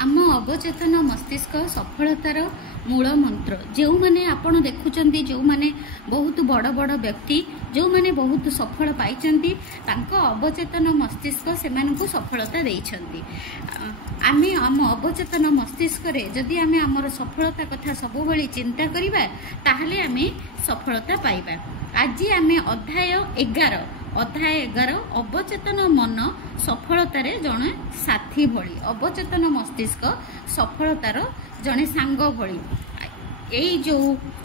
आम अवचेतन मस्तिष्क सफलतार मूल मंत्र जो मैंने आपण देखुंट जो मैंने बहुत बड़ बड़ व्यक्ति जो मैंने बहुत सफल पाई अवचेतन मस्तिष्क से सफलता देइछंती। आमे आम अवचेतन मस्तिष्क रे जदि आमे आमर सफलता कथा सब बेले चिंता करिबा ताहले आमे सफलता पाइबा। आज आमे अध्याय 11 अवचेतन मन सफलतार जड़े साथी भली अवचेतन मस्तिष्क सफलतार जड़े सांग भली यही जो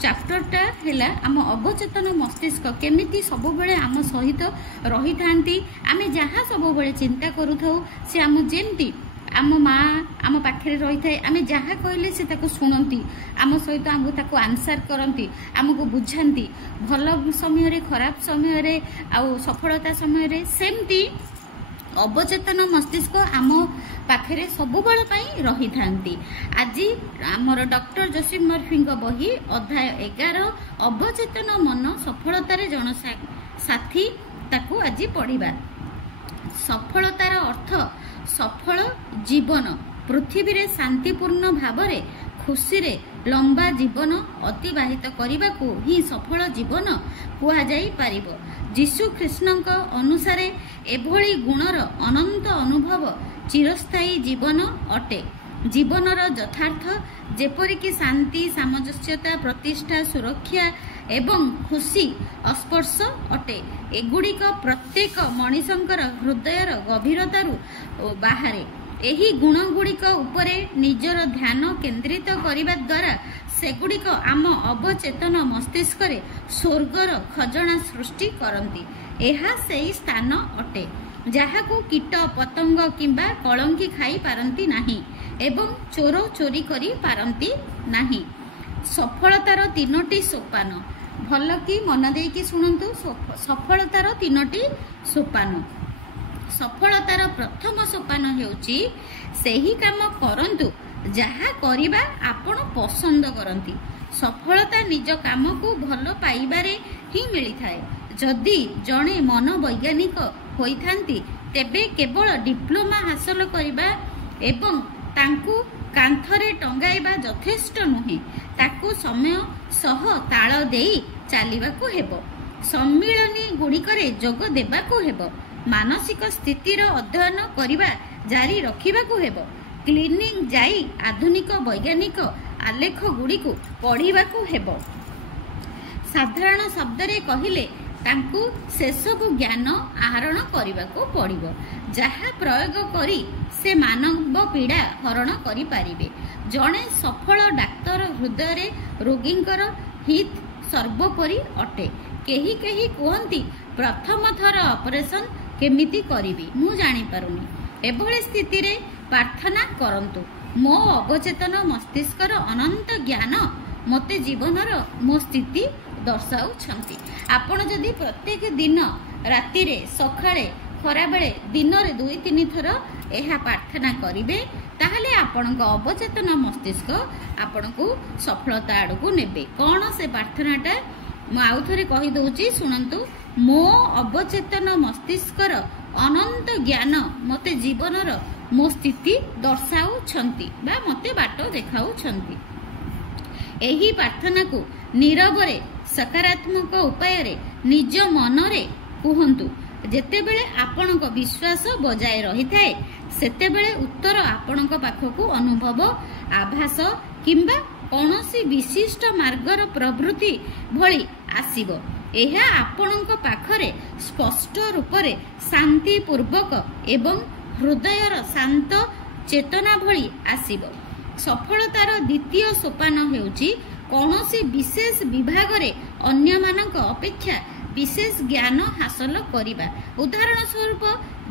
चैप्टरटा है आम अवचेतन मस्तिष्क केमिति सब बेले आम सहित रही थांती। आमे जहाँ सब बेले चिंता करूथाउ से आम जेमती आम माँ आम पाखे रही थाए आमे जहाँ कहले से ताको सुनती आम सहित आमको ताको आंसर करती आमको बुझाती भल समय रे खराब समय रे आउ सफलता समय रे सेमती अवचेतन मस्तिष्क आम पाखे सब बेले रही थांती। आज आमर डॉक्टर जोसेफ मर्फी बही अध्याय 11 अवचेतन मन सफलतार जन साथी ताकू आज पढ़िबा। सफलतार अर्थ सफल जीवन पृथ्वी रे शांतिपूर्ण भावरे खुशी रे लंबा जीवन अतिबाहित करने को ही सफल जीवन कुआ जाई पारिबो। जीशु कृष्णक अनुसार एभली गुणर अनंत अनुभव चिरस्थायी जीवन अटे। जीवनर यथार्थ जेपरिक शांति सामंजस्यता प्रतिष्ठा सुरक्षा एवं खुशी अस्पर्श अटे। एगुड़िक प्रत्येक मनिषंकर हृदयर गभीरतारु बाहरे एही गुण गुड़िक उपरे निजर ध्यान केंद्रित करिबा द्वारा सेगुड़िक आम अवचेतन मस्तिष्क रे स्वर्गर खजना सृष्टि करती। एहा सेही स्थान अटे जहाकू कीट पतंग किंबा कलंकी खाई पारंती नाही एवं चोर चोरी करी पारंती नाही। सफलतार तीनोटी सोपान भल कि मन देकी शुणु। सफलतार तीनोटी सोपान। सफलतार प्रथम सोपान हेउची सेही काम करंतु जहा करिबा आपण पसंद करंती। सफलता निज काम को भल पाइबारे ही मिली थाए। जदि जणे मन वैज्ञानिक होइथांती तेबे केवल डिप्लोमा हासिल करिबा एवं तांकू कांथरे टंगाइबा यथेष्ट नुहे ताकू समय सह ताल देई चालिबाकू हेबो। सम्मिलनी गुड़िकरे जोग देबाकू हेबो। मानसिक स्थितिर अध्ययन करिबा जारी रखिबाकू हेबो। क्लिनिक जाई आधुनिक वैज्ञानिक आलेख गुड़िकू पढ़िबाकू हेबो। साधारण शब्द रे कहिले तांकू से सबु ज्ञान आहरण करिबाकू पड़िबो जहा प्रयोग करी से मानव पीड़ा हरण करि पारिबे। जणे सफल डाक्तर हृदय रे रोगींकर हित सर्वोपरि अटे। केही केही कहंती प्रथम थर ऑपरेशन केमिति करिबी मु जानि पारुनी। एभଳି स्थिति रे प्रार्थना करंतु मो अवचेतन मस्तिष्कर अनंत ज्ञान मते जीवनर मो स्थिति दर्शाउछंती। आपण जदि प्रत्येक दिन राति रे सखाळे खरा बेले दिन रे 2-3 थर एहा प्रार्थना करिवे ताहले आपणक अवचेतन मस्तिष्क आपणकू सफलता आड़कू नेबे। कौन से प्रार्थनाटा मु आउ थरे कहि दउची सुनंतु। मो अवचेतन मस्तिष्कर अनंत ज्ञान मते जीवनर मो स्थिति दर्शाउछंती बा मते बाटो देखाउछंती। एही प्रार्थना को नीरवरे सकारात्मक उपाय रे निज मन रे कुहंतु। जेतेबेले आपणक विश्वास बजाय रही थाए सेतेबेले उत्तर आपणक पाखकू अनुभव आभास किंबा कौनसी विशिष्ट मार्गर प्रवृत्ति भली आसीबो। एहा आपणक पाखरे स्पष्ट रूपरे शांति पूर्वक एवं हृदयर शांत चेतना भली आसीबो। सफलतार द्वितीय सोपान हेउची कौनसी विशेष विभाग रे अन्य मानक अपेक्षा विशेष ज्ञान हासिल करिबा। उदाहरण स्वरूप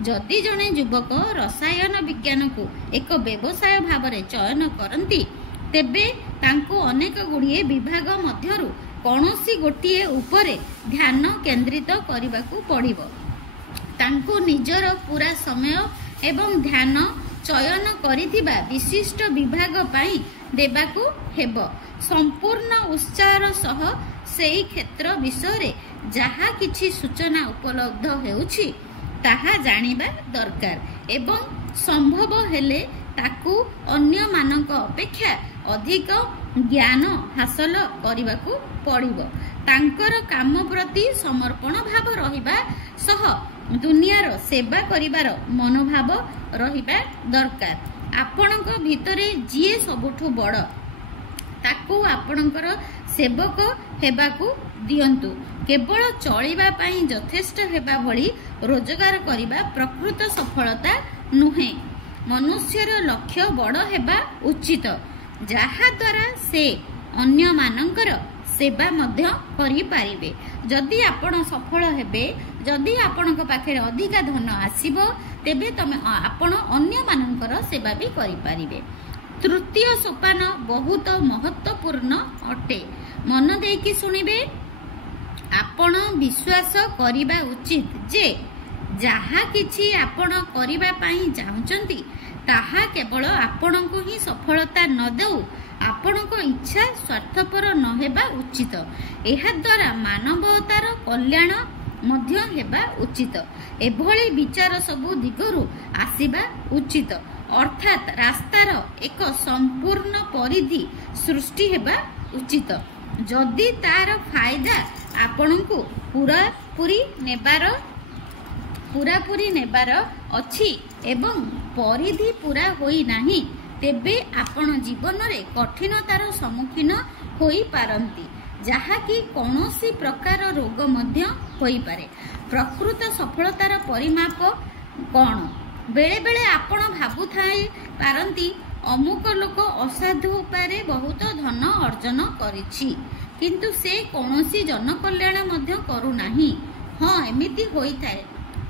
जदि जणे युवक रसायन विज्ञान को एक व्यवसाय भावरे चयन करंती तेबे तांको अनेक गुड़िए विभाग मध्यरु कौनसी गोटिए उपरे ध्यान केंद्रित करिबाकू पड़िबो। तांको निजर पूरा समय एवं ध्यान चयन करिथिबा विशिष्ट विभाग पाई देबाकू हेबो। संपूर्ण उत्साह सह सेही क्षेत्र विषय जहा किछि सूचना उपलब्ध हेउछि ताहा जानिबा दरकार एवं संभव हेले ताकू ଅନ୍ୟ ମାନଙ୍କ ଅପେକ୍ଷା ଅଧିକ ଜ୍ଞାନ ହାସଲ କରିବାକୁ ପଡ଼ିବ। ତାଙ୍କର କାମ ପ୍ରତି ସମର୍ପଣ ଭାବ ରହିବା ସହ ଦୁନିଆର ସେବା କରିବାର ମନୋଭାବ ରହିବା ଦରକାର। ଆପଣଙ୍କ ଭିତରେ ଯିଏ ସବୁଠୁ ବଡ଼ ତାକୁ ଆପଣଙ୍କର ସେବକ ହେବାକୁ ଦିଅନ୍ତୁ। କେବଳ ଚଳିବା ପାଇଁ ଯଥେଷ୍ଟ ହେବା ଭଳି ରୋଜଗାର କରିବା ପ୍ରକୃତ ସଫଳତା ନୁହେଁ। ମନୁଷ୍ୟର ଲକ୍ଷ୍ୟ ବଡ଼ ହେବା ଉଚିତ, ଯାହାଦ୍ୱାରା ସେ ଅନ୍ୟମାନଙ୍କର ସେବା ମଧ୍ୟ କରିପାରିବେ। ଯଦି ଆପଣ ସଫଳ ହେବେ, ଯଦି ଆପଣଙ୍କ ପାଖରେ ଅଧିକା ଧନ ଆସିବ, ତେବେ ଆପଣ ଅନ୍ୟମାନଙ୍କର ସେବା ବି କରିପାରିବେ। ତୃତୀୟ ସୋପାନ ବହୁତ ମହତ୍ୱପୂର୍ଣ୍ଣ ଅଟେ। ମନ ଦେଇକି ଶୁଣିବେ। ଆପଣ ବିଶ୍ୱାସ କରିବା ଉଚିତ ଯେ ଯାହା କିଛି ଆପଣ କରିବା ପାଇଁ ଚାହୁଁଛନ୍ତି ତାହା କେବଳ ଆପଣଙ୍କୁ ହିଁ ସଫଳତା ନ ଦେଉ ଆପଣଙ୍କ ଇଚ୍ଛା ସ୍ୱାର୍ଥପର ନ ହେବା ଉଚିତ। ଏହାଦ୍ୱାରା ମାନବତାର କଲ୍ୟାଣ ମଧ୍ୟ ହେବା ଉଚିତ। ଏଭଳି ବିଚାର ସବୁ ଦିଗରୁ ଆସିବା ଉଚିତ, ଅର୍ଥାତ୍ ରାସ୍ତାର ଏକ ସମ୍ପୂର୍ଣ୍ଣ ପରିଧି ସୃଷ୍ଟି ହେବା ଉଚିତ। ଯଦି ତାର ଫାଇଦା ଆପଣଙ୍କୁ ପୂରାପୂରି ନେବାର ଅଛି ଏବଂ ପରିଧି ପୂରା ହୋଇନାହିଁ, ତେବେ ଆପଣ ଜୀବନରେ କଠିନତାର ସମ୍ମୁଖୀନ ହୋଇପାରନ୍ତି, ଯାହାକି କୌଣସି ପ୍ରକାର ରୋଗ ମଧ୍ୟ ହୋଇପାରେ। ପ୍ରକୃତ ସଫଳତାର ପରିମାପ କ'ଣ? ବେଳେବେଳେ ଆପଣ ଭାବୁଥାଇ ପାରନ୍ତି ଅମୁକ ଲୋକ ଅସାଧୁ ଉପାୟରେ ବହୁତ ଧନ ଅର୍ଜନ କରିଛି, କିନ୍ତୁ ସେ କୌଣସି ଜନକଲ୍ୟାଣ ମଧ୍ୟ କରୁନାହିଁ। ହଁ, ଏମିତି ହୋଇଥାଏ।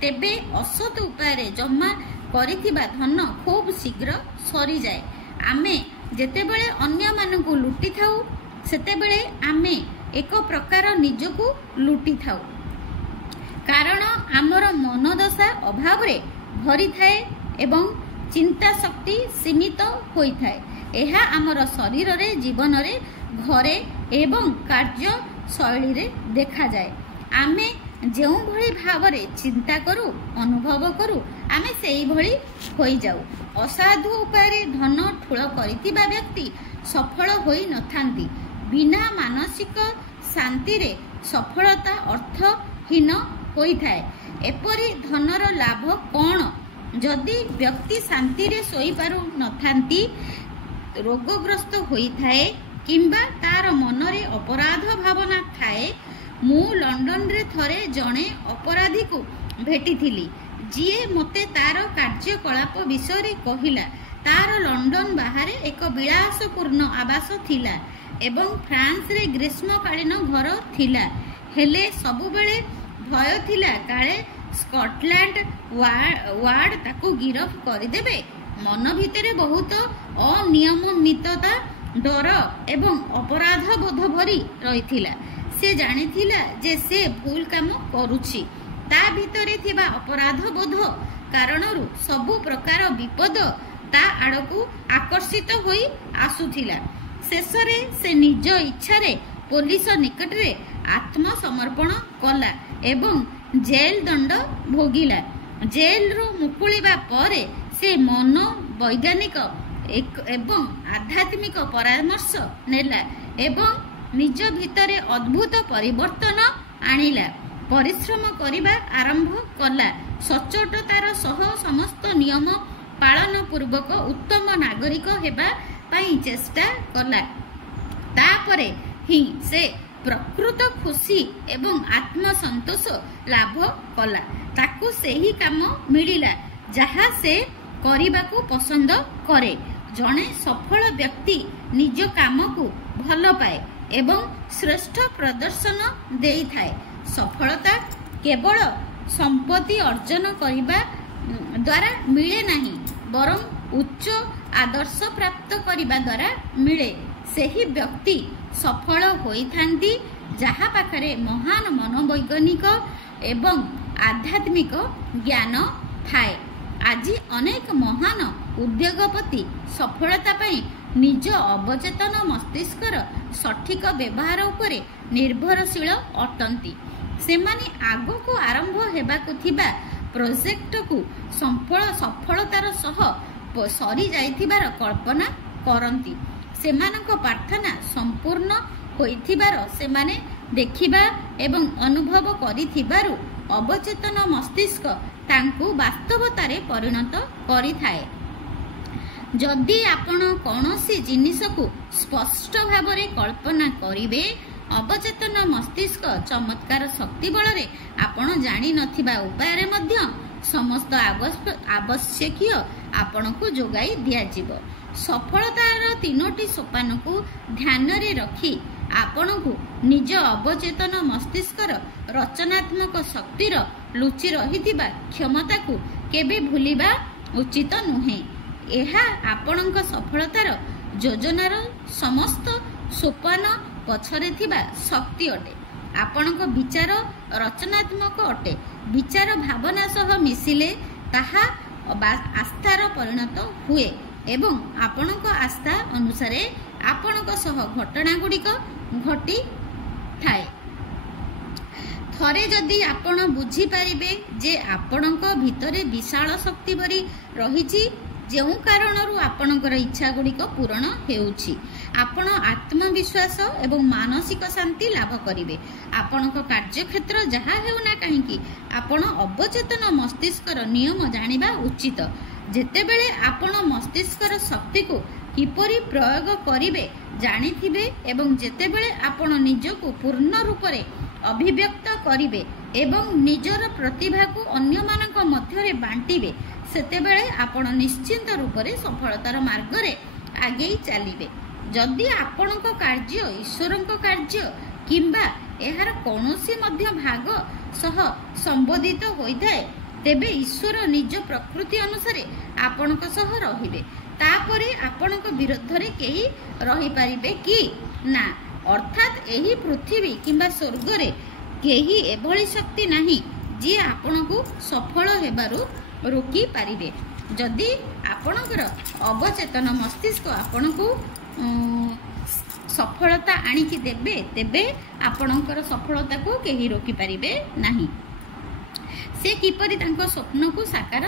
ତେବେ ଅସତ୍ ଉପାୟରେ ଜମା କରିଥିବା ଧନ ଖୁବ୍ ଶୀଘ୍ର ସରିଯାଏ। ଆମେ ଯେତେବେଳେ ଅନ୍ୟମାନଙ୍କୁ ଲୁଟିଥାଉ, ସେତେବେଳେ ଆମେ ଏକ ପ୍ରକାର ନିଜକୁ ଲୁଟିଥାଉ, କାରଣ ଆମର ମନଦଶା ଅଭାବରେ ଭରିଥାଏ ଏବଂ ଚିନ୍ତା ଶକ୍ତି ସୀମିତ ହୋଇଥାଏ। ଏହା ଆମର ଶରୀରରେ, ଜୀବନରେ, ଘରେ ଏବଂ କାର୍ଯ୍ୟଶୈଳୀରେ ଦେଖାଯାଏ। ଆମେ ଯେଉଁଭଳି ଭାବରେ ଚିନ୍ତା କରୁ, ଅନୁଭବ କରୁ, ଆମେ ସେଇଭଳି ହୋଇଯାଉ। ଅସାଧୁ ଉପାୟରେ ଧନ ଠୁଳ କରିଥିବା ବ୍ୟକ୍ତି ସଫଳ ହୋଇନଥାନ୍ତି। ବିନା ମାନସିକ ଶାନ୍ତିରେ ସଫଳତା ଅର୍ଥହୀନ ହୋଇଥାଏ। ଏପରି ଧନର ଲାଭ କ'ଣ? ଯଦି ବ୍ୟକ୍ତି ଶାନ୍ତିରେ ଶୋଇପାରୁନଥାନ୍ତି, ରୋଗଗ୍ରସ୍ତ ହୋଇଥାଏ କିମ୍ବା ତାର ମନରେ ଅପରାଧ ଭାବନା ଥାଏ। ମୁଁ ଲଣ୍ଡନରେ ଥରେ ଜଣେ ଅପରାଧୀକୁ ଭେଟିଥିଲି, ଯିଏ ମୋତେ ତାର କାର୍ଯ୍ୟକଳାପ ବିଷୟରେ କହିଲା। ତାର ଲଣ୍ଡନ ବାହାରେ ଏକ ବିଳାସପୂର୍ଣ୍ଣ ଆବାସ ଥିଲା ଏବଂ ଫ୍ରାନ୍ସରେ ଗ୍ରୀଷ୍ମକାଳୀନ ଘର ଥିଲା। ହେଲେ ସବୁବେଳେ ଭୟ ଥିଲା କାଳେ ସ୍କଟଲ୍ୟାଣ୍ଡ ୟାର୍ଡ ତାକୁ ଗିରଫ କରିଦେବେ। ମନ ଭିତରେ ବହୁତ ଅନିୟମିତତା, ଡର ଏବଂ ଅପରାଧ ବୋଧ ଭରି ରହିଥିଲା। ସେ ଜାଣିଥିଲା ଯେ ସେ ଭୁଲ କାମ କରୁଛି। ତା ଭିତରେ ଥିବା ଅପରାଧ ବୋଧ କାରଣରୁ ସବୁ ପ୍ରକାର ବିପଦ ତା ଆଡ଼କୁ ଆକର୍ଷିତ ହୋଇ ଆସୁଥିଲା। ଶେଷରେ ସେ ନିଜ ଇଚ୍ଛାରେ ପୋଲିସ ନିକଟରେ ଆତ୍ମସମର୍ପଣ କଲା ଏବଂ ଜେଲ୍ ଦଣ୍ଡ ଭୋଗିଲା। ଜେଲରୁ ମୁକୁଳିବା ପରେ ସେ ମନୋବୈଜ୍ଞାନିକ ଏବଂ ଆଧ୍ୟାତ୍ମିକ ପରାମର୍ଶ ନେଲା ଏବଂ ନିଜ ଭିତରେ ଅଦ୍ଭୁତ ପରିବର୍ତ୍ତନ ଆଣିଲା। ପରିଶ୍ରମ କରିବା ଆରମ୍ଭ କଲା। ସଚ୍ଚୋଟତାର ସହ ସମସ୍ତ ନିୟମ ପାଳନ ପୂର୍ବକ ଉତ୍ତମ ନାଗରିକ ହେବା ପାଇଁ ଚେଷ୍ଟା କଲା। ତାପରେ ହିଁ ସେ ପ୍ରକୃତ ଖୁସି ଏବଂ ଆତ୍ମସନ୍ତୋଷ ଲାଭ କଲା। ତାକୁ ସେହି କାମ ମିଳିଲା ଯାହା ସେ କରିବାକୁ ପସନ୍ଦ କରେ। ଜଣେ ସଫଳ ବ୍ୟକ୍ତି ନିଜ କାମକୁ ଭଲ ପାଏ ଏବଂ ଶ୍ରେଷ୍ଠ ପ୍ରଦର୍ଶନ ଦେଇଥାଏ। ସଫଳତା କେବଳ ସମ୍ପତ୍ତି ଅର୍ଜନ କରିବା ଦ୍ୱାରା ମିଳେ ନାହିଁ, ବରଂ ଉଚ୍ଚ ଆଦର୍ଶ ପ୍ରାପ୍ତ କରିବା ଦ୍ୱାରା ମିଳେ। ସେହି ବ୍ୟକ୍ତି ସଫଳ ହୋଇଥାନ୍ତି ଯାହା ପାଖରେ ମହାନ ମନୋବୈଜ୍ଞାନିକ ଏବଂ ଆଧ୍ୟାତ୍ମିକ ଜ୍ଞାନ ଥାଏ। ଆଜି ଅନେକ ମହାନ ଉଦ୍ୟୋଗପତି ସଫଳତା ପାଇଁ ନିଜ ଅବଚେତନ ମସ୍ତିଷ୍କର ସଠିକ ବ୍ୟବହାର ଉପରେ ନିର୍ଭରଶୀଳ ଅଟନ୍ତି। ସେମାନେ ଆଗକୁ ଆରମ୍ଭ ହେବାକୁ ଥିବା ପ୍ରୋଜେକ୍ଟକୁ ସଫଳତାର ସହ ସରି ଯାଇଥିବାର କଳ୍ପନା କରନ୍ତି। ସେମାନଙ୍କ ପ୍ରାର୍ଥନା ସମ୍ପୂର୍ଣ୍ଣ ହୋଇଥିବାର ସେମାନେ ଦେଖିବା ଏବଂ ଅନୁଭବ କରିଥିବାରୁ ଅବଚେତନ ମସ୍ତିଷ୍କ ତାଙ୍କୁ ବାସ୍ତବତାରେ ପରିଣତ କରିଥାଏ। ଯଦି ଆପଣ କୌଣସି ଜିନିଷକୁ ସ୍ପଷ୍ଟ ଭାବରେ କଳ୍ପନା କରିବେ, ଅବଚେତନ ମସ୍ତିଷ୍କ ଚମତ୍କାର ଶକ୍ତି ବଳରେ ଆପଣ ଜାଣିନଥିବା ଉପାୟରେ ମଧ୍ୟ ସମସ୍ତ ଆବଶ୍ୟକୀୟ ଆପଣଙ୍କୁ ଯୋଗାଇ ଦିଆଯିବ। ସଫଳତାର 3ଟି ସୋପାନକୁ ଧ୍ୟାନରେ ରଖି ଆପଣଙ୍କୁ ନିଜ ଅବଚେତନ ମସ୍ତିଷ୍କର ରଚନାତ୍ମକ ଶକ୍ତିର ଲୁଚି ରହିଥିବା କ୍ଷମତାକୁ କେବେ ଭୁଲିବା ଉଚିତ ନୁହେଁ। ଏହା ଆପଣଙ୍କ ସଫଳତାର ଯୋଜନାର ସମସ୍ତ ସୋପାନ ପଛରେ ଥିବା ଶକ୍ତି ଅଟେ। ଆପଣଙ୍କ ବିଚାର ରଚନାତ୍ମକ ଅଟେ। ବିଚାର ଭାବନା ସହ ମିଶିଲେ ତାହା ଆସ୍ଥାର ପରିଣତ ହୁଏ ଏବଂ ଆପଣଙ୍କ ଆସ୍ଥା ଅନୁସାରେ ଆପଣଙ୍କ ସହ ଘଟଣାଗୁଡ଼ିକ ଘଟିଥାଏ। ଥରେ ଯଦି ଆପଣ ବୁଝିପାରିବେ ଯେ ଆପଣଙ୍କ ଭିତରେ ବିଶାଳ ଶକ୍ତି ଭରି ରହିଛି, ଯେଉଁ କାରଣରୁ ଆପଣଙ୍କର ଇଚ୍ଛା ଗୁଡ଼ିକ ପୂରଣ ହେଉଛି, ଆପଣ ଆତ୍ମବିଶ୍ୱାସ ଏବଂ ମାନସିକ ଶାନ୍ତି ଲାଭ କରିବେ। ଆପଣଙ୍କ କାର୍ଯ୍ୟକ୍ଷେତ୍ର ଯାହା ହେଉନା କାହିଁକି, ଆପଣ ଅବଚେତନ ମସ୍ତିଷ୍କର ନିୟମ ଜାଣିବା ଉଚିତ। ଯେତେବେଳେ ଆପଣ ମସ୍ତିଷ୍କର ଶକ୍ତିକୁ କିପରି ପ୍ରୟୋଗ କରିବେ ଜାଣିଥିବେ ଏବଂ ଯେତେବେଳେ ଆପଣ ନିଜକୁ ପୂର୍ଣ୍ଣ ରୂପରେ ଅଭିବ୍ୟକ୍ତ କରିବେ ଏବଂ ନିଜର ପ୍ରତିଭାକୁ ଅନ୍ୟମାନଙ୍କ ମଧ୍ୟରେ ବାଣ୍ଟିବେ, ସେତେବେଳେ ଆପଣ ନିଶ୍ଚିତ ରୂପରେ ସଫଳତାର ମାର୍ଗରେ ଆଗେଇ ଚାଲିବେ। ଯଦି ଆପଣଙ୍କ କାର୍ଯ୍ୟ ଈଶ୍ୱରଙ୍କ କାର୍ଯ୍ୟ କିମ୍ବା ଏହାର କୌଣସି ମଧ୍ୟ ଭାଗ ସହ ସମ୍ବନ୍ଧିତ ହୋଇଥାଏ, ତେବେ ଈଶ୍ୱର ନିଜ ପ୍ରକୃତି ଅନୁସାରେ ଆପଣଙ୍କ ସହ ରହିବେ। ତାପରେ ଆପଣଙ୍କ ବିରୋଧରେ କେହି ରହିପାରିବେ କି ନା? ଅର୍ଥାତ୍ ଏହି ପୃଥିବୀ କିମ୍ବା ସ୍ୱର୍ଗରେ କେହି ଏଭଳି ଶକ୍ତି ନାହିଁ ଯିଏ ଆପଣଙ୍କୁ ସଫଳ ହେବାରୁ ରୋକିପାରିବେ। ଯଦି ଆପଣଙ୍କର ଅବଚେତନ ମସ୍ତିଷ୍କ ଆପଣଙ୍କୁ ସଫଳତା ଆଣିକି ଦେବେ, ତେବେ ଆପଣଙ୍କର ସଫଳତାକୁ କେହି ରୋକିପାରିବେ ନାହିଁ। ସେ କିପରି ତାଙ୍କ ସ୍ୱପ୍ନକୁ ସାକାର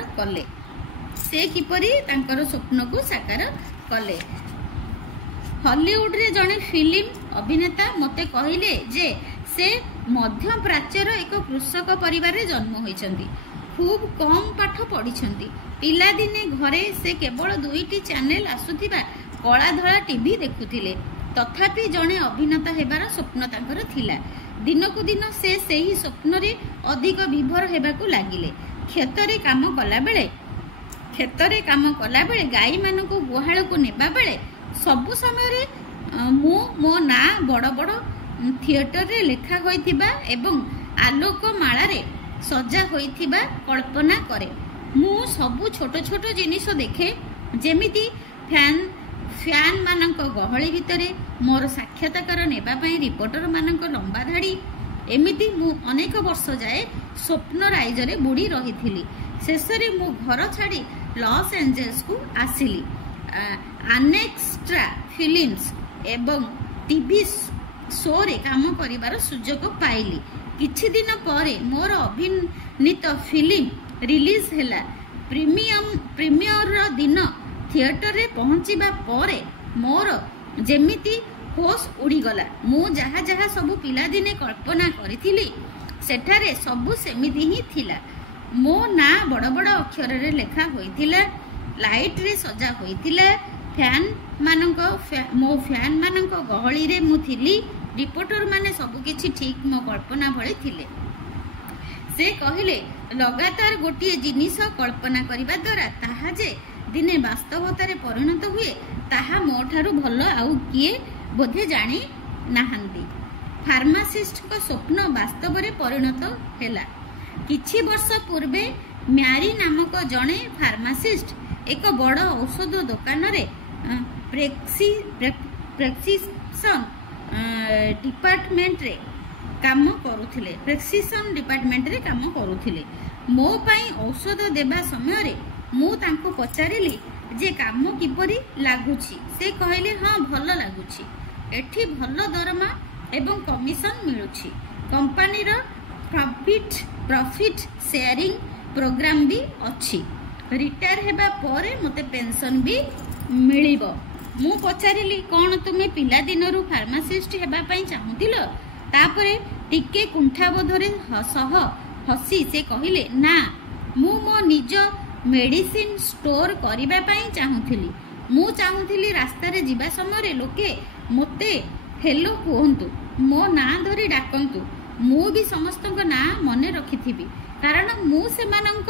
କଲେ? ହଲିଉଡରେ ଜଣେ ଫିଲ୍ମ ଅଭିନେତା ମୋତେ କହିଲେ ଯେ ସେ ମଧ୍ୟପ୍ରାଚ୍ୟର ଏକ କୃଷକ ପରିବାରରେ ଜନ୍ମ ହୋଇଛନ୍ତି। ଖୁବ୍ କମ୍ ପାଠ ପଢ଼ିଛନ୍ତି। ପିଲାଦିନେ ଘରେ ସେ କେବଳ 2ଟି ଚ୍ୟାନେଲ ଆସୁଥିବା କଳା ଧଳା ଟିଭି ଦେଖୁଥିଲେ। ତଥାପି ଜଣେ ଅଭିନେତା ହେବାର ସ୍ୱପ୍ନ ତାଙ୍କର ଥିଲା। ଦିନକୁ ଦିନ ସେ ସେହି ସ୍ୱପ୍ନରେ ଅଧିକ ବିଭୋର ହେବାକୁ ଲାଗିଲେ। କ୍ଷେତରେ କାମ କଲାବେଳେ ଗାଈମାନଙ୍କୁ ଗୁହାଳକୁ ନେବା ବେଳେ ସବୁ ସମୟରେ ମୁଁ ମୋ ନାଁ ବଡ଼ ବଡ଼ ଥିଏଟରରେ ଲେଖା ହୋଇଥିବା ଏବଂ ଆଲୋକମାଳାରେ ସଜା ହୋଇଥିବା କଳ୍ପନା କରେ। ମୁଁ ସବୁ ଛୋଟ ଛୋଟ ଜିନିଷ ଦେଖେ, ଯେମିତି ଫ୍ୟାନ୍ମାନଙ୍କ ଗହଳି ଭିତରେ ମୋର ସାକ୍ଷାତକାର ନେବା ପାଇଁ ରିପୋର୍ଟରମାନଙ୍କ ଲମ୍ବା ଧାଡ଼ି। ଏମିତି ମୁଁ ଅନେକ ବର୍ଷ ଯାଏ ସ୍ୱପ୍ନରାଜ୍ୟରେ ବୁଡ଼ି ରହିଥିଲି। ଶେଷରେ ମୁଁ ଘର ଛାଡ଼ି ଲସ୍ ଏଞ୍ଜେଲସକୁ ଆସିଲି। ଆନେକ୍ସଟ୍ରା ଫିଲ୍ମସ୍ ଏବଂ ଟିଭି ଶୋରେ କାମ କରିବାର ସୁଯୋଗ ପାଇଲି। କିଛି ଦିନ ପରେ ମୋର ଅଭିନୀତ ଫିଲ୍ମ ରିଲିଜ୍ ହେଲା। ପ୍ରିମିୟର ଦିନ ଥିଏଟରରେ ପହଞ୍ଚିବା ପରେ ମୋର ଯେମିତି ହୋସ୍ ଉଡ଼ିଗଲା। ମୁଁ ଯାହା ଯାହା ସବୁ ପିଲାଦିନେ କଳ୍ପନା କରିଥିଲି, ସେଠାରେ ସବୁ ସେମିତି ହିଁ ଥିଲା। ମୋ ନାଁ ବଡ଼ ବଡ଼ ଅକ୍ଷରରେ ଲେଖା ହୋଇଥିଲା, ଲାଇଟ୍ରେ ସଜା ହୋଇଥିଲା। ମୋ ଫ୍ୟାନ୍ମାନଙ୍କ ଗହଳିରେ ମୁଁ ଥିଲି। ରିପୋର୍ଟରମାନେ ସବୁକିଛି ଠିକ୍ ମୋ କଳ୍ପନା ଭଳି ଥିଲେ। ସେ କହିଲେ, ଲଗାତାର ଗୋଟିଏ ଜିନିଷ କଳ୍ପନା କରିବା ଦ୍ୱାରା ତାହା ଯେ ଦିନେ ବାସ୍ତବତାରେ ପରିଣତ ହୁଏ, ତାହା ମୋ ଠାରୁ ଭଲ ଆଉ କିଏ ବୋଧେ ଜାଣି ନାହାନ୍ତି। ଫାର୍ମାସିଷ୍ଟଙ୍କ ସ୍ୱପ୍ନ ବାସ୍ତବରେ ପରିଣତ ହେଲା। କିଛି ବର୍ଷ ପୂର୍ବେ ମ୍ୟାରୀ ନାମକ ଜଣେ ଫାର୍ମାସିଷ୍ଟ ଏକ ବଡ଼ ଔଷଧ ଦୋକାନରେ ପ୍ରେସ୍କ୍ରିପ୍ସନ୍ ଡିପାର୍ଟମେଣ୍ଟରେ କାମ କରୁଥିଲେ। ମୋ ପାଇଁ ଔଷଧ ଦେବା ସମୟରେ ମୁଁ ତାଙ୍କୁ ପଚାରିଲି ଯେ କାମ କିପରି ଲାଗୁଛି। ସେ କହିଲେ, ହଁ, ଭଲ ଲାଗୁଛି। ଏଠି ଭଲ ଦରମା ଏବଂ କମିଶନ ମିଳୁଛି। କମ୍ପାନୀର ପ୍ରଫିଟ୍ ସେୟାରିଂ ପ୍ରୋଗ୍ରାମ ବି ଅଛି। रिटायर हेबा परे मते पेंशन भी मिलिबो। मु पचारिली कोन तुमे पिला दिनरु फार्मासिस्ट हेबा पई चाहुतिलो? तापरे टिके कुंठाबोधरे सह हसी से कहिले ना मु मो निज मेडिसिन स्टोर करिबा पई चाहुथिली। मु चाहुथिली रास्ता रे जिबा समय लोके मते हेलो कहंतु, मो ना धरी डाकंतु। मु भी समस्त ना मने रखिथिबी कारण मु सेमानंक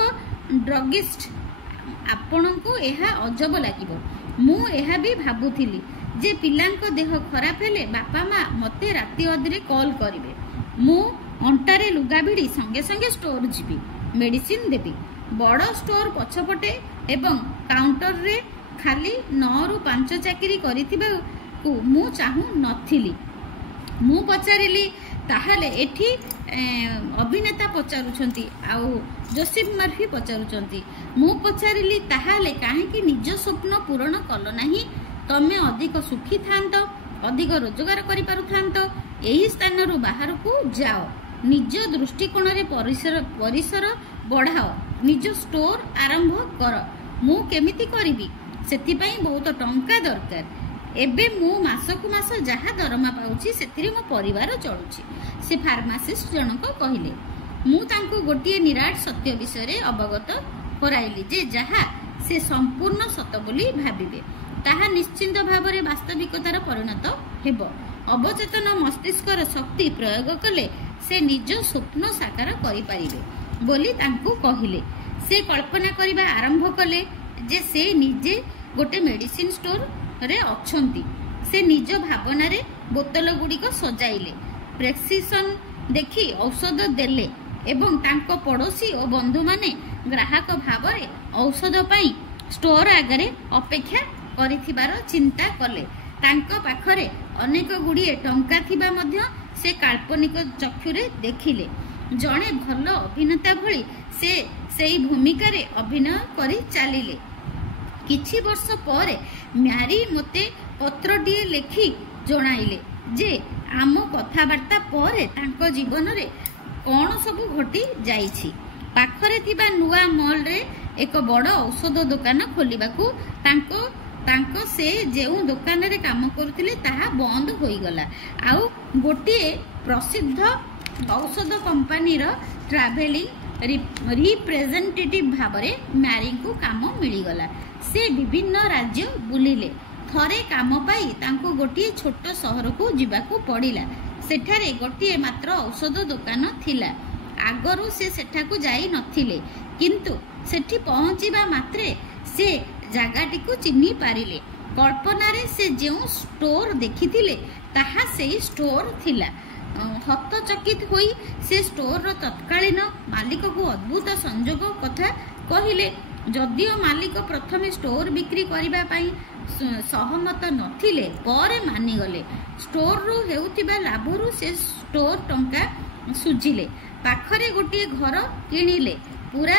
ड्रगिस्ट। आपणको एहा अजब लागिबो। मु एहा भी भाबुथिली जे पिलांको देह खराब हेले बापा मा मते राति अधरे कॉल करिवे। मु अंटारे लुगा भिड़ी संगे संगे स्टोर जीबी, मेडिसिन देबी। बड़ स्टोर पछपटे एवं काउंटर रे खाली 9 ରୁ 5 चाकरी करिथिबा को मु चाहू नथिली। मु पचारिली ताहाले एठी अभिनेता पचारुछंती आउ जोसेफ मर्फी पचारुछंती। मु पचारिली ताहाले काहेकि निज स्वप्न पूर्ण कल नाही? तमे अधिक सुखी थांत, अधिक रोजगार करि पारु थांत। एही स्थान रु बाहर को जाओ, निज दृष्टिकोण रे परिसर बढ़ाओ, निज स्टोर आरंभ कर। मु केमिति करिबी? सेति पई बहुत टंका दरकार। एबे मु मासकु मास जहा दरमा पाउची सेतिरे मो परिवार चलुची, से फार्मासिस्ट जनक कहिले। मु तांको गोटिए निराट सत्य विषय रे अवगत कराइली जे जहा से संपूर्ण सत बोली भाबिबे ताहा निश्चिंत भावरे वास्तविकतार परिणत हेबो। अवचेतन मस्तिष्कर शक्ति प्रयोग कले से निज स्वप्न साकार करि पारिबे बोली तांको कहिले। से कल्पना करिबा आरंभ कले जे से निजे गोटे मेडिसिन स्टोर रे अछंती। से निज भावना रे बोतल गुड़िक सजाइले, प्रेस्क्रिप्शन देखी औषध देले एवं तांको पड़ोसी और बंधु माने ग्राहक भावरे औषध पाई स्टोर आगरे अपेक्षा करिथिबार चिंता कले। तांको पाखरे अनेक गुड़िए टंका थिबा मध्य से काल्पनिक चक्षुरे देखिले। जणे भल अभिनेता भली से सेई भूमिका रे अभिनय करी चालिले। किछि वर्ष परे म्यारी मते पत्रटिए लेखि जणाइले जे आम कथाबार्ता परे तांको जीवन रे कोन सब घटी जाइछि। पाखरे थिबा नुआ मॉल रे एक बड़ औषध दुकान खोलिबाकू तांको से जेउ दुकान रे काम करुथिले ताहा बंद होई गला। आउ गोटिए प्रसिद्ध औषध कंपनी रो ट्रैवलिंग रिप्रेजेंटेटिव भावरे म्यारी को काम मिलिगला। से विभिन्न राज्य बुलिले। थरे काम पाई तांको गोटिए छोट सहर को जिबाकू पड़िला। सेठारे गोटिए मात्र औषध दुकान थिला। आगरू से सेठाकू जाई नथिले, किंतु सेठी पहुंचीबा मात्रे से जागाटी को चिन्ही पारिले। कल्पना रे से जेउ स्टोर देखिथिले ताहा सेई स्टोर थिला। हतचकित होई से स्टोर रो तत्कालीन मालिक को अद्भुत संजोग कथा कहिले। जदियो मालिक प्रथमे स्टोर बिक्री करिबा पई सहमत नथिले, परे मानि गले। स्टोर रु हेउतिबा लाभरु से स्टोर टंका सुजिले। पाखरे गोटिए घर किनिले। पूरा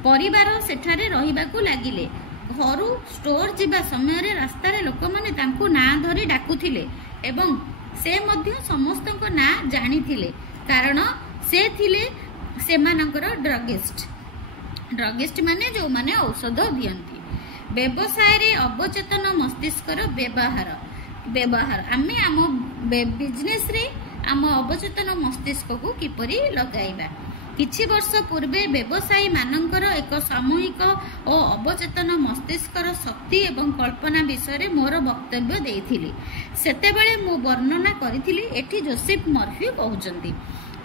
परिवार सेठारे रहिबाकू लागिले। घरु स्टोर जिबा समय रे रास्ता रे लोक माने तांको ना धरि डाकुथिले एवं से मध्य समस्तक ना जानिथिले कारण से थिले सेमानकर ड्रगिस्ट माने जो माने औषध दियंती। व्यवसाय रे अवचेतन मस्तिष्कर व्यवहार आमे आम बिजनेस रे आम अवचेतन मस्तिष्क को किपरि लगाइबा। किछि वर्ष पूर्वे व्यवसायी मानकर एक सामूहिक और अवचेतन मस्तिष्कर शक्ति एवं कल्पना विषय मोर वक्तव्य देइथिली। सेतेबेले मु वर्णना करिथिली, एठी जोसेफ मर्फी कहउचंती,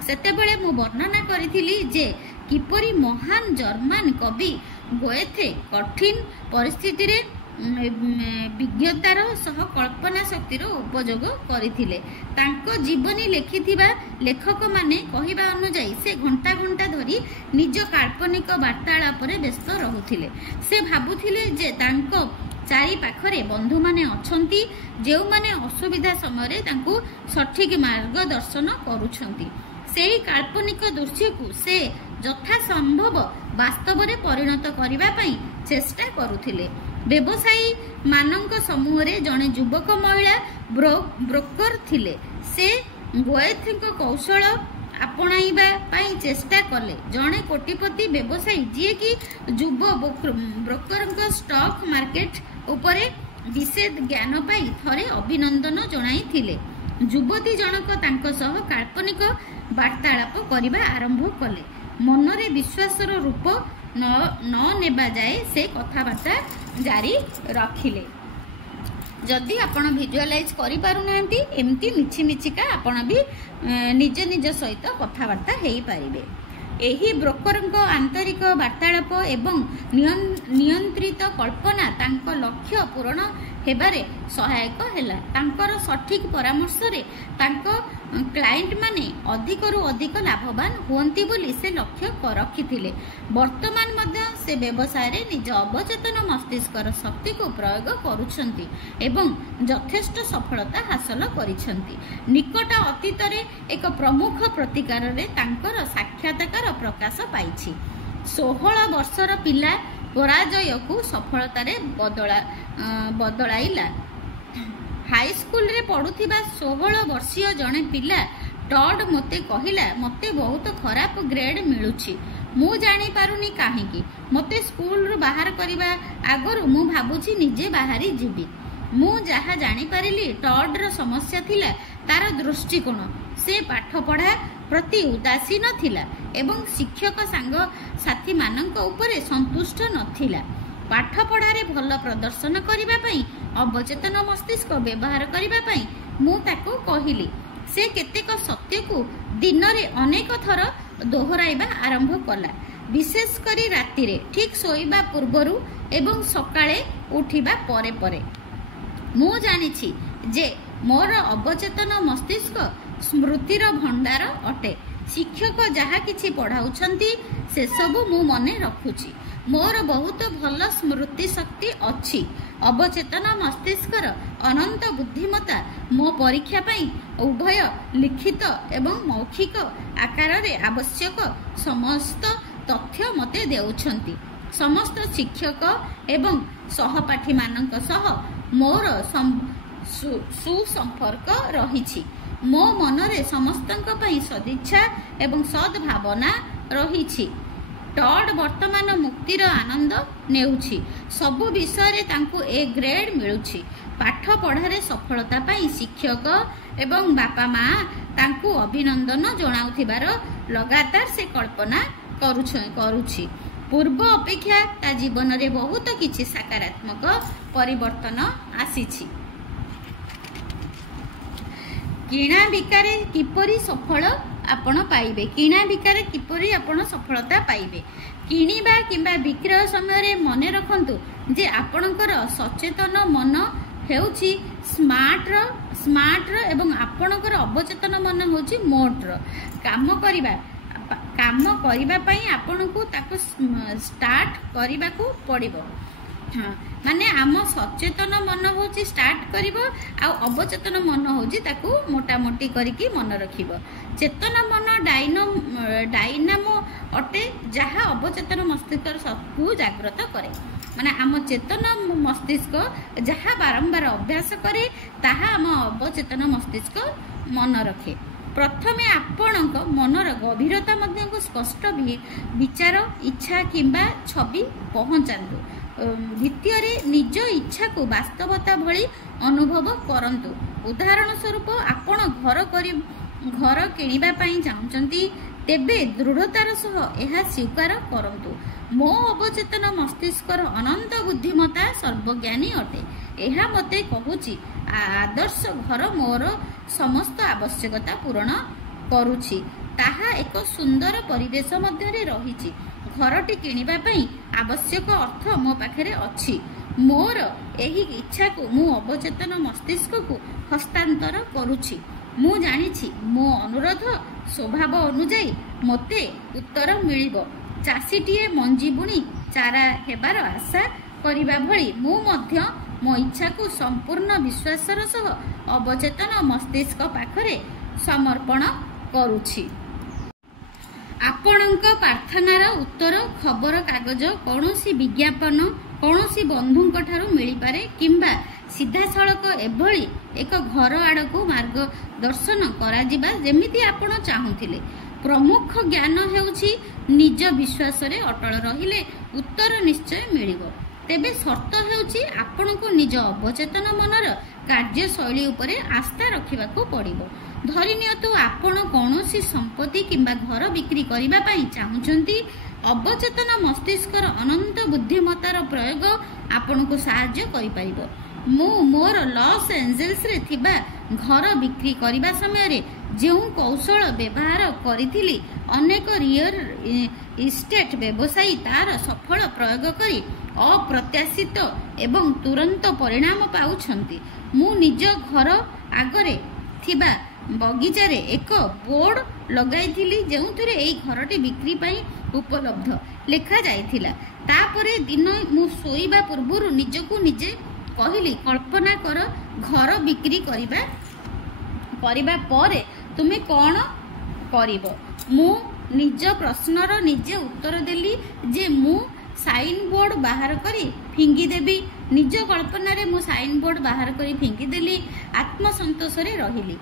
सेतेबेले मु वर्णना करिथिली जे किपरि महान जर्मन कवि गोएथे कठिन परिस्थिति रे विज्ञतार सह कल्पना शक्तिर उपयोग करथिले। तांको जीवनी लेखिथिबा लेखक माने कहिबा अनुसार से घंटा घंटा धरी निज काल्पनिक वार्तालाप रे व्यस्त रहुथिले। से भाबुथिले जे तांको चारि पाखरे बंधु माने अछंती जेउ माने असुविधा समय रे तांको सठिक मार्गदर्शन करूछंती। सेही काल्पनिक दृश्य को से यथा संभव वास्तव रे परिणत करिबा पई चेष्टा करूथिले। व्यवसायी मानक समूह रे जने युवक महिला ब्रोकर थिले। से गोएथଙ୍କ कौशल ଆପଣାଇବା ପାଇଁ ଚେଷ୍ଟା କଲେ। ଜଣେ କୋଟିପତି ବ୍ୟବସାୟୀ ଯିଏକି ଯୁବ ବ୍ରୋକରଙ୍କ ଷ୍ଟକ୍ ମାର୍କେଟ ଉପରେ ବିଶେଷ ଜ୍ଞାନ ପାଇ ଥରେ ଅଭିନନ୍ଦନ ଜଣାଇଥିଲେ। ଯୁବତୀ ଜଣକ ତାଙ୍କ ସହ କାଳ୍ପନିକ ବାର୍ତ୍ତାଳାପ କରିବା ଆରମ୍ଭ କଲେ। ମନରେ ବିଶ୍ୱାସର ରୂପ ନ ନେବା ଯାଏ ସେ କଥାବାର୍ତ୍ତା ଜାରି ରଖିଲେ। जदि आपण भिजुअलाइज करि पारु नांती एमती मिछि मिछिका आपण भी निज निज सहित कथबार्ता हेई पारिबे। एही ब्रोकरଙ୍କ आंतरिक वार्तालाप एवं नियंत्रित कल्पना तांको लक्ष्य पूरण हेबारे सहायक हैला। तांकर सठिक परामर्श रे तांको क्लाइंट माने अधिकरु अधिक लाभवान हुअंती बोली से लक्ष्य रखिथिले। वर्तमान मध्य से व्यवसाय रे निज अवचेतन मस्तिष्कर शक्ति को प्रयोग करूछंती एवं यथेष्ट सफलता हासिल करिछंती। निकट अतीत रे एक प्रमुख प्रतिकार रे तांकर साक्षात्कार प्रकाश पाइछि। 16 वर्षर पिला पराजय को सफलता रे बदलाइला। हाई स्कूल रे पढ़ुथिबा 16 वर्षीय जने पिला टॉड मते कहिला मते बहुत खराब ग्रेड मिलुछि। मु जानि पारुनी काहेकि मते स्कूल रो बाहर करिबा आगरु मु भाबुछि निजे बाहरी जीवी। मु जहा जानि पारिली टॉड रो समस्या थिला तार दृष्टिकोण। से पाठ पढ़ा प्रति उदासीन थिला एवं शिक्षक सांग साथी मानक उपरे संतुष्ट नथिला। पाठ पढ़ारे भल प्रदर्शन करिबा पई अवचेतन मस्तिष्क व्यवहार करिबा पई मु ताको कहिली। से केतेक सत्य को दिन रे अनेक थर दोहराइबा आरंभ कला, विशेष करी राति रे ठीक सोइबा पूर्वरु एवं सकाळे उठिबा परे परे। मु जानिछि जे मोर अवचेतन मस्तिष्क स्मृतिर भंडार अटे। शिक्षक जहा किछि पढ़ाउछंती से सब मु मने रखुछि। मोर बहुत भल स्मृति शक्ति अछि। अवचेतन मस्तिष्कर अनंत बुद्धिमत्ता मो परीक्षा पई उभय लिखित एवं मौखिक आकार रे आवश्यक समस्त तथ्य मते देउछंती। समस्त शिक्षक एवं सहपाठी मानक सह मोर सुसंपर्क रहिछि। मो मनरे समस्तंक पई सदिच्छा एवं सद्भावना रहिछि। टॉड वर्तमान मुक्तिर आनंद नेउछि। सबु विषय तांकु ए ग्रेड मिलुछि। पाठ पढ़ारे सफलता पाई शिक्षक एवं बापा माँ तांकु अभिनंदन जणाउथिबार लगातार से कल्पना करुछि। पूर्व अपेक्षा ता जीवन रे बहुत किछि सकारात्मक परिवर्तन आसीछि। किणा बिकारे किपरि सफल आपण पाइबे। किणा बिकारे किपरि आपण सफलता पाइबे। किणिबा किंबा विक्रय समय मने रखंतु जे आपणकर सचेतन मन हेउछि स्मार्ट एवं आपणकर अवचेतन मन होछि मोटर। काम करिबा पई आपणकु ताको स्टार्ट करिबाकू पड़िबो। हाँ माने आम सचेतन मन होची स्टार्ट करिबो आ अवचेतन मन होची ताकू मोटा मोटी करिकी मन रखिबो। चेतन मन डायनामो अटे जहा अवचेतन मस्तिष्क सबकू जागृत करे। माने आम चेतन मस्तिष्क जहा बारंबार अभ्यास करे ताहा आम अवचेतन मस्तिष्क मन रखे। प्रथमे आपणक मनर गभीरता मध्य को स्पष्ट विचार इच्छा किंबा छवि पहुंचातु। द्वितीय निज इच्छा को वास्तवता भली अनुभव करंतु। उदाहरण स्वरूप आपण घर किनिबा पई चाहुचंती तेबे दृढ़तार सह एहा स्वीकार करंतु। मो अवचेतन मस्तिष्कर अनंत बुद्धिमत्ता सर्वज्ञानी अटे। एहा मते कहूची आदर्श घर मोर समस्त आवश्यकता पूर्ण करुछि। ताहा एक सुंदर परिवेश मध्य रहिछि। घरटी किनिबा पई आवश्यक अर्थ मो पाखरे अछि। मोर एही इच्छा को मु अवचेतन मस्तिष्क को हस्तांतर करुछि। मु जानिछि मो अनुरोध स्वभाव अनुଯାयी मते उत्तर मिलिबो। चासीटीए मंजी बुणी चारा हेबार आशा करिबा भली मु मध्य मो इच्छा को संपूर्ण विश्वासर सह अवचेतन मस्तिष्क पाखरे समर्पण करुछि। आपणक प्रार्थनार उत्तर खबर कागज कौनसी विज्ञापन कौनसी बंधुंक ठारू मिली पारे किंबा सीधासलख एभली एक घर आड़ को मार्गदर्शन कराजिबा जेमिति आपण चाहुथिले। प्रमुख ज्ञान हेउछि निज विश्वास रे अटल रहिले उत्तर निश्चय मिलिबो। तेबे शर्त हेउछि आपण को निज अवचेतन मनर कार्यशैली उपरे आस्था रखिबाकू पड़िबो। धरि नियतु आपण कौनसी संपत्ति किंबा घर बिक्री करिबा पई चाहुचंती, अवचेतन मस्तिष्कर अनंत बुद्धिमतार प्रयोग आपण को सहाय्य करि परिबो। मु मोर लॉस एंजेल्स रे थिबा घर बिक्री करिबा समय रे जेउ कौशल व्यवहार करिथिली, अनेक रियल इस्टेट व्यवसायी तार सफल प्रयोग करी अप्रत्याशित एवं तुरंत परिणाम पाउछंती। मु निज घर आगरे थिबा बगीचार एक बोर्ड लगाइथिली जेउथिरे एई घरटी बिक्री पई उपलब्ध लेखा जाइथिला। तापरे दिन मु सोइबा पूर्वरु निजकु निजे कहिली, कल्पना कर घर बिक्री करिबा परे तुमे कौन करिबो। मु निज प्रश्नर निजे उत्तर देली जे मु साइन बोर्ड बाहर करी फिंगी देबी। निज कल्पना रे मु साइन बोर्ड बाहर करी फिंगी देली। आत्मसंतोष रे रहिली।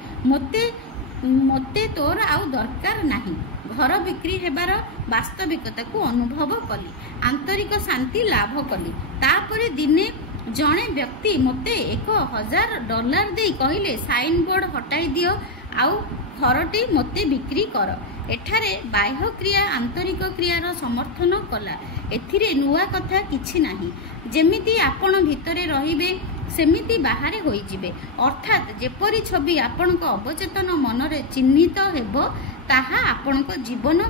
मते तोर आउ दरकार नाही। घर बिक्री हेबार वास्तविकता को अनुभव कली, आंतरिक शांति लाभ कली। तापरे दिने जणे व्यक्ति मते $1000 दे कहिले, साइन बोर्ड हटाई दियो आउ घरटी मते बिक्री कर। एठारे बाह्य क्रिया आंतरिक क्रियार समर्थन कला। एथिरे नुआ कथा किछि नाही। जेमिति आपण भितरे रहिबे सेमिति बाहरे होई जिबे। अर्थात जेपरि छवि आपणक अवचेतन मनरे चिन्हित हेबो ताहा आपणक जीवन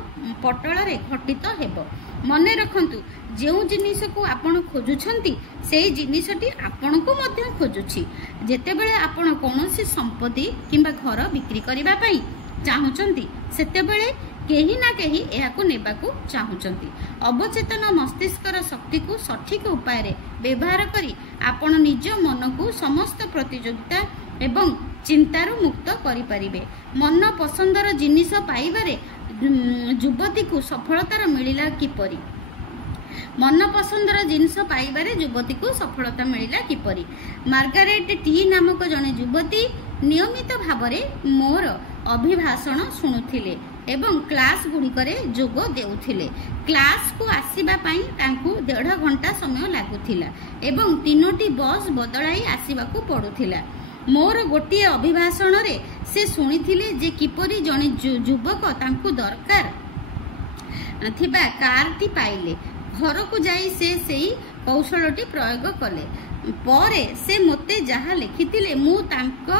पटल रे घटित हेबो। मने रखंतु, जेउ जिनिस को आपण खोजुछंती सेई जिनिसटी आपणको मध्य खोजुछि। जेतेबेले आपण कोनोसी संपत्ति किंबा घर बिक्री करिबा पई चाहुचंती सेतेबेले केही ना केही एहाकू नेबाकू चाहुचंती। अवचेतन मस्तिष्कर शक्ति को सठिक उपाय रे व्यवहार करी आपण निज मन को समस्त प्रतियोगिता एवं चिंतारू मुक्त करि परिबे। मन पसंदर जिनिस पाइबारे युवती को सफलता मिलिला किपरि? मन पसंदर जिनिस पाइबारे युवती को सफलता मिलिला किपरि? मार्गारेट टी नामक जने युवती नियमित भावरे मोर अभिभाषण शुणुथिले एवं क्लास गुड़िकरे जोग देउथिले। क्लास को आसीबा पई तांकू 1.5 घंटा समय लागुथिला एवं 3टी बस बदलाई आसीबाकू पड़ुथिला। मोर गोटिए अभिभाषण रे से शुणिथिले जे किपरि जने युवक तांकू दरकार थिबा कारटी पाइले। घर को जाई से सेई कौशलटी प्रयोग कले। परे से मोते जहा लिखिथिले मु तांको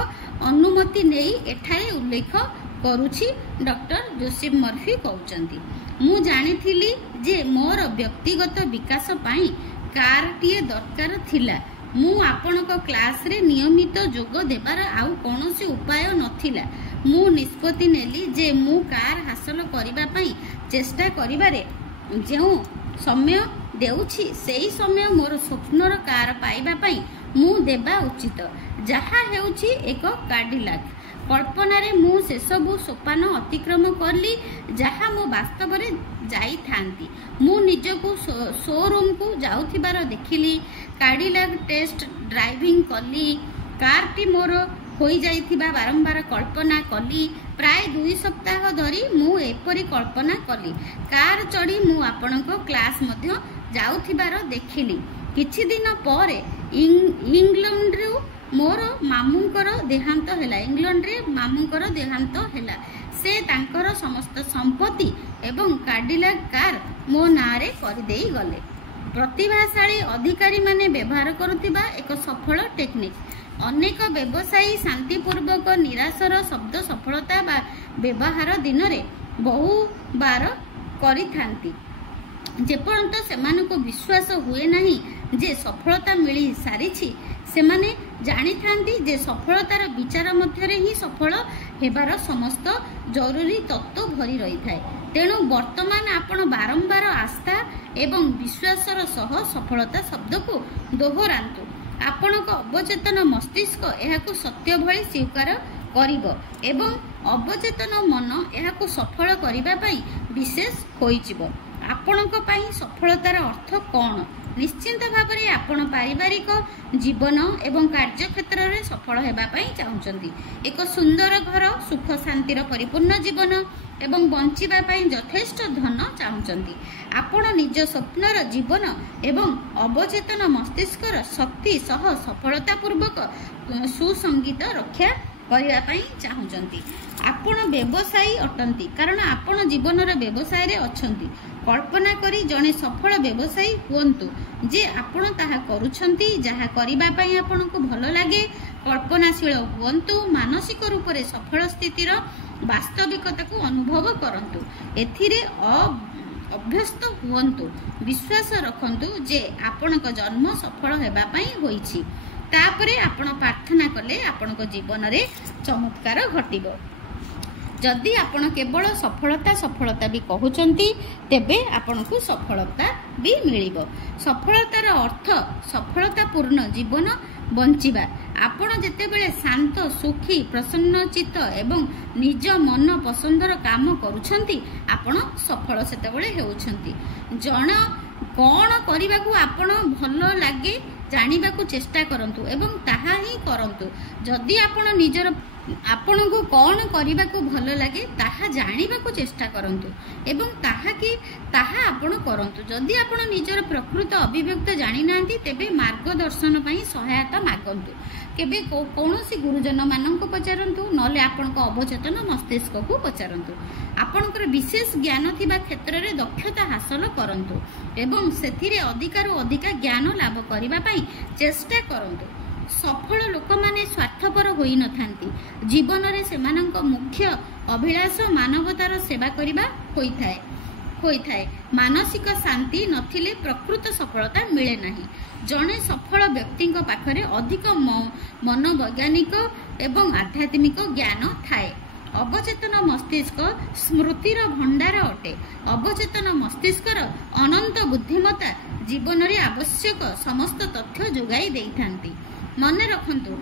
अनुमति नेई एठारे उल्लेख करूछि। डॉक्टर जोसेफ मर्फी कहउचंती, मु जानिथिली जे मोर व्यक्तिगत विकास पाई कारटीए दरकार थिला। मु आपणक क्लास रे नियमित जोग देबार आउ कोनोसी उपाय नथिला। मु निष्पत्ति नेली जे मु कार हासिल करिबा पई चेष्टा करिबारे जेउ समय देउछि सेही समय मोर स्वप्नर कार पाइबा पई मु देबा उचित, जहा हेउछि एक काडिलाक। कल्पना रे मु से सबु सोपान अतिक्रम करली जहा मु वास्तव रे जाई थांती। मु निजको शोरूम को जाउथिबार देखिली। काडिलाक टेस्ट ड्राइविंग कली। कारटी मोर होई जाइथिबा बारंबार कल्पना कली। प्राय 2 सप्ताह धरी मु एपरी कल्पना कली। कार चढ़ी मु आपणको क्लास मध्य जाउथिबार देखिली। किछि दिन परे इंग्लैंड रो मोर मामुंकर देहांत हैला। इंग्लैंड रे मामुंकर देहांत हैला। से तांकर समस्त संपत्ति एवं काडिलाक कार मो नारे कर देई गले। प्रतिभाशाली अधिकारी माने व्यवहार करुथिबा एक सफल टेक्निक। अनेक व्यवसायी शांतिपूर्वक निराशर शब्द सफलता बा व्यवहार दिन रे बहु बार करिथांती। जेपर्यंत सेमानको विश्वास हुए नहीं जे सफलता मिली सारिछि, सेमाने जानी थांती जे सफलतार विचार मध्यरे ही सफल हेबार समस्त जरूरी तत्व भरी रही थाए। तेणु वर्तमान आपण बारंबार आस्था एवं विश्वासर सह सफलता शब्द को दोहरांतु। आपणक अवचेतन मस्तिष्क एहाकु सत्य भली स्वीकार करिबो एवं अवचेतन मन एहाकु सफल करिबा पई विशेष होइजिबो। आपणक पई सफलतार अर्थ कौन निश्चिंत भाव में आपण पारिवारिक जीवन एवं कार्यक्षेत्र में सफल होगापी चाहूँगी। एक सुंदर घर सुख शांतिर परिपूर्ण जीवन एवं बंचापी यथेष्ट धन चाहूँगी। आपण निज स्वप्नर जीवन एवं अवचेतन मस्तिष्कर शक्ति सह सफलतापूर्वक सुसंगीत रक्षा करने चाहूँगी। आपण व्यवसायी अटंती कारण आपण जीवन व्यवसाय रे अछंती। कल्पना करी जड़े सफल व्यवसायी हुंतु जे आपण ताहा करूछंती जहा करिबा पई आपण को भल लागे। कल्पनाशील हुंतु मानसिक रूप से सफल स्थितिर वास्तविकता को अनुभव करंतु। एथिरे अभ्यस्त हुंतु विश्वास रखंतु जे आपण को जन्म सफल हेबा पई होईछि। तापरे आपण प्रार्थना कले आपण को जीवन रे चमत्कार घटिबो। जदि आपण केवल सफलता सफलता भी कहउचंती तेबे आपण को सफलता भी मिलिबो। सफलतार अर्थ सफलतापूर्ण जीवन बंचिबा। आपण जेतेबेले शांत सुखी प्रसन्नचित्त एवं निज मन पसंदर काम करूछंती आपण सफल सेतेबेले हेउछंती। जण कौन करने को आपण भल लगे जानिबा को चेष्टा करंतु एवं ताहा ही करंतु। जदि आपण निजर आपण को कौन करने को भल लगे ताहा जानिबा को चेष्टा करंतु एवं ताहा की ताहा आपण करंतु। जदि आपण निजर प्रकृत अभिव्यक्त जानि नांती तेबे मार्गदर्शन पई सहायता मागंतु। केबे कौनसी गुरुजन मानक पचारंतु नले आपण को अवचेतन मस्तिष्क को पचारंतु। आपणकर विशेष ज्ञान थिबा क्षेत्र रे दक्षता हासिल करंतु एवं सेथिरे अधिकारु अधिका ज्ञान लाभ करिबा पई चेष्टा करंतु। सफल लोक माने स्वार्थपर होई नथांती। जीवन रे सेमानंक मुख्य अभिलाष मानवतार सेवा करिबा होइथाय। मानसिक शांति नथिले प्रकृत सफलता मिले नाही। जणे सफल व्यक्ति पाखरे अधिक मनोवैज्ञानिक एवं आध्यात्मिक ज्ञान थाए। अवचेतन मस्तिष्क स्मृतिर भंडार अटे। अवचेतन मस्तिष्कर अनंत बुद्धिमत्ता जीवन रे आवश्यक समस्त तथ्य जोगाई देइथांती। मने रखंतु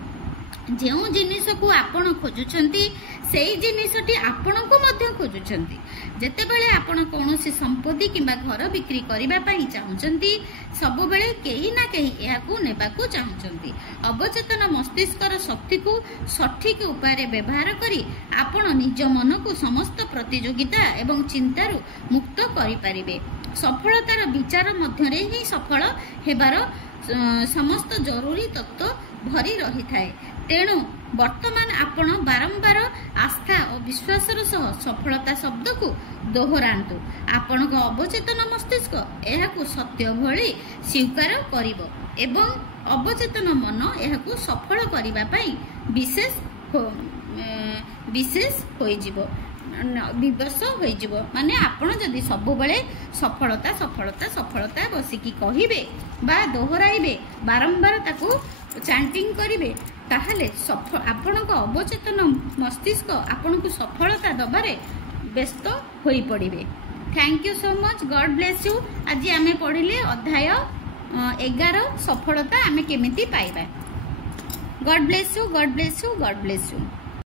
जो जिनिस को आपण खोजुछंती सेई जिनिसटी आपण को मध्य खोजुछंती। जेतेबेले आपण कोनोसी संपत्ति किंबा घर बिक्री करिबा पई चाहुछंती सब बेले केही ना केही एहाकू नेबाकू चाहुछंती। अवचेतन मस्तिष्कर शक्ति को सठिक उपाय व्यवहार करी आपण निज मन को समस्त प्रतियोगिता एवं चिंतारू मुक्त करि परिबे। सफलतार विचार मध्य रे ही सफल हेबार समस्त जरूरी तत्व भरी रही थाए। तेणु वर्तमान आपण बारंबार आस्था और विश्वासर सह सफलता शब्द को दोहरांतु। आपण को अवचेतन मस्तिष्क एहाकू सत्य भली स्वीकार करिवो एवं अवचेतन मन एहाकू सफल करिबा पई विशेष होइजिवो विवश होइजिवो। माने आपण जदि सब बेले सफलता सफलता सफलता बसिकी कहिबे बा दोहराइबे बारंबार ताकू चैंटिंग करिबे ताहले आपण को अवचेतन मस्तिष्क आपण को सफलता दबारे व्यस्त होई पड़िबे। Thank you so much. God bless you. आज आमे पढ़िले अध्याय 11 सफलता आमे केमिति पाइबा। God bless you, God bless you, God bless you.